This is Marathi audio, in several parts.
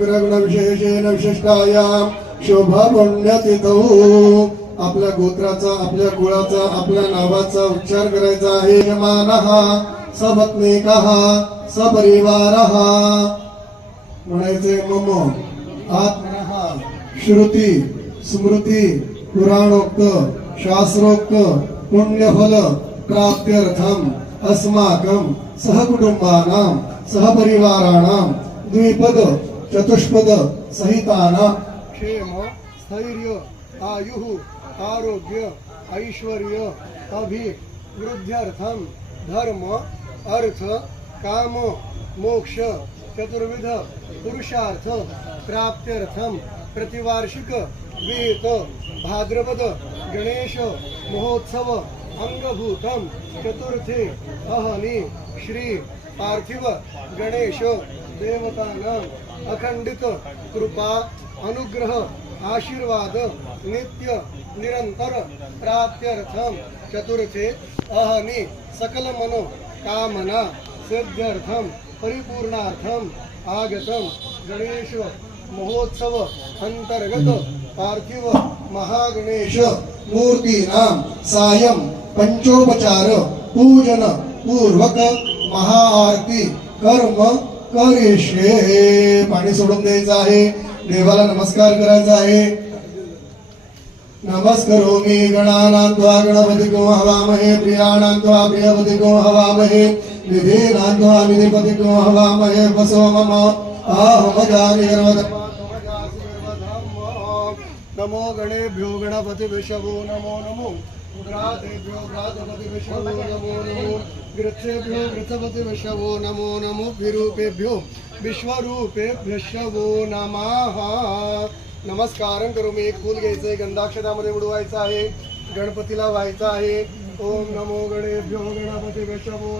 विशेषेण विशिष्टायां शोभा पुण्यतिथौ आपल्या गोत्राचा आपल्या कुळाचा आपल्या नावाचा उच्चार करायचा आहे। यमानः सपत्नीकः सपरिवारः म्हणायचे मम आत्मनः श्रुती स्मृती पुराणोक्त शास्त्रोक्त पुण्यफल प्राप्त्यर्थम अस्माकं सहकुटुंबानां सहपरिवाराणां द्विपद चतुष्पद सहितानां क्षेम स्थैर्य आयुः आरोग्य ऐश्वर्य अभिवृद्ध्यर्थम धर्म अर्थ काम मोक्ष चतुर्विध पुरुषार्थ प्राप्त्यर्थम प्रतिवार्षिक विहित भाद्रपद गणेश महोत्सव अंगभूतम चतुर्थी अहनी श्री पार्थिव गणेश देवतानां अखंडित कृपा अनुग्रह आशीर्वाद नित्य निरंतर प्राप्त्यर्थम चतुर्थे अहनी सकल मनो कामना सिद्ध्यर्थम परिपूर्णार्थम आगतम गणेश महोत्सव अंतर्गत पार्थिव महागणेश मूर्तीनां सायं पंचोपचार पूजन पूर्वक महाआरती कर्म करिष्ये। पाणी सोडून द्यायचं आहे, देवाला नमस्कार करायचा आहे। नमस्करोमि गणानां त्वा गणपतिगो हवामहे प्रियाणां त्वा प्रियपतिगो हवामहे निधीनां त्वा निधिपतिगो हवामहे वसो मम आहमजामि गर्वधर्म। नमो गणेभ्यो गणपतिभ्यो नमो नमो ग्रातेभ्यो ग्रातपतिभ्यो नमो नमो गृत्सेभ्यो गृतपतिभ्यो नमो नमो विरूपेभ्यो विश्वरूपेभ्यो नमः। नमस्कारं करोमि। एक फूल घ्यायचंय, गंधाक्षरामध्ये बुडवायचं आहे, गणपतीला व्हायचं आहे। ओम नमो गणेभ्यो गणपतिभ्यो नमो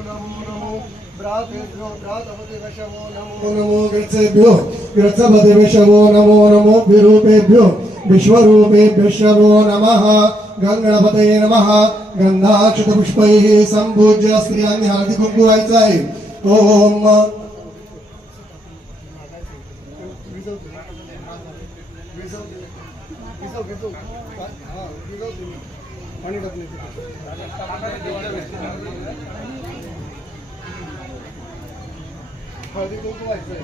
नमो ग्रातेभ्यो ग्रातपतिभ्यो नमो नमो गृत्सेभ्यो गृतपतिभ्यो नमो नमो विरूपेभ्यो विश्वरूपेभ्यो नमः। गणपतये नमः। गंधाक्षतपुष्पैः संपूज्य स्त्रियांनी हळदी कुंकू व्हायचं आहे। ओम हळदी कुंकू व्हायचंय।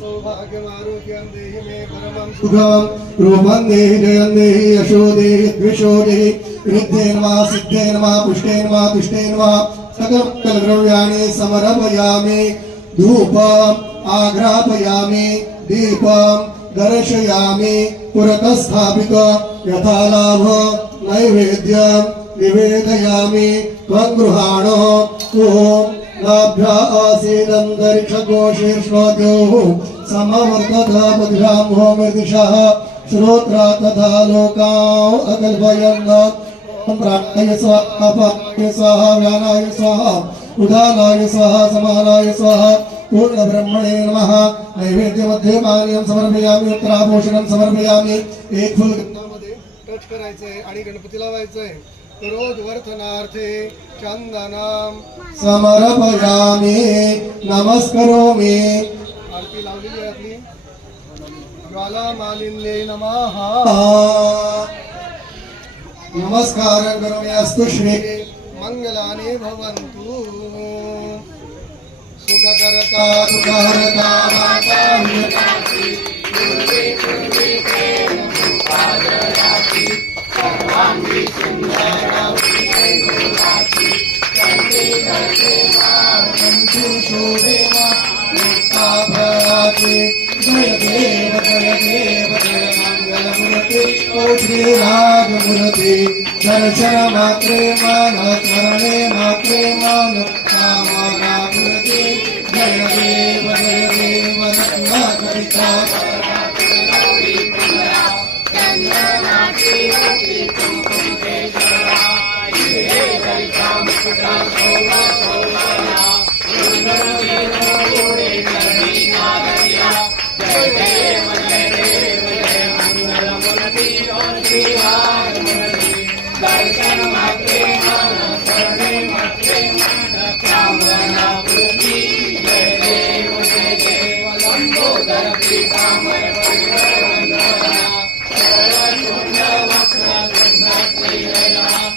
सौभाग्यमारोग्यं देहि मे परमं सुखं रूपं देहि जयं देहि यशो देहि द्विषो देहि वृद्धेन वा सिद्धेन वा पुष्टेन वा तुष्टेन वा सकलद्रव्याणि समर्पयामि। धूपम् आघ्रापयामि दीपं दर्शयामि पुरतः स्थापित यथालाभ नैवेद्यं निवेदयामि त्वं गृहाण। ओम लाभ्या आसीदन्तरिक्षकोशीर्ष्णोद्योः समवर्तधपतिभ्यां मृदिशः श्रोत्रा तथा लोकाः अकल्पयन्। प्राणाय स्वाहा अपानाय स्वाहा व्यानाय स्वाहा उदानाय स्वाहा समानाय स्वाहा पूर्ण ब्रह्मणे नमः। नैवेद्यमध्ये पानीयं समर्पयामि उत्तराभूषणं समर्पयामि। एक फूल गंधामध्ये टच करायचंय आणि गणपतीला व्हायचंय। रोज वर्थनार्थे चंदनम समर्पयामि नमस्करोमि। आरती लावलेली आहे आपली। ज्वाला मालिन्ये नमः। नमस्कारं करोमि। अस्तु श्री मंगलानि भवन्तु। सुखकरता सुखहरता माता हिताची पूर्वे पूर्वे प्रेम पादयाची सर्वांगी सुंदराची गोराची चंडी करते मांचू शोभे मुक्ताभयाची। जय देव जय देव जय मंगलमूर्ति ओ श्री राजमूर्ति। दर्शन मात्रे मान स्मरणे मात्रे मान कामना पूर्ति। जय देव रत्नाकरिता दर्शन मात्रे मन शरणे मात्रे मन कामना पूर्ति। जय देव लंबोदर सर्वतुण्ड वक्रतुण्ड श्रीरया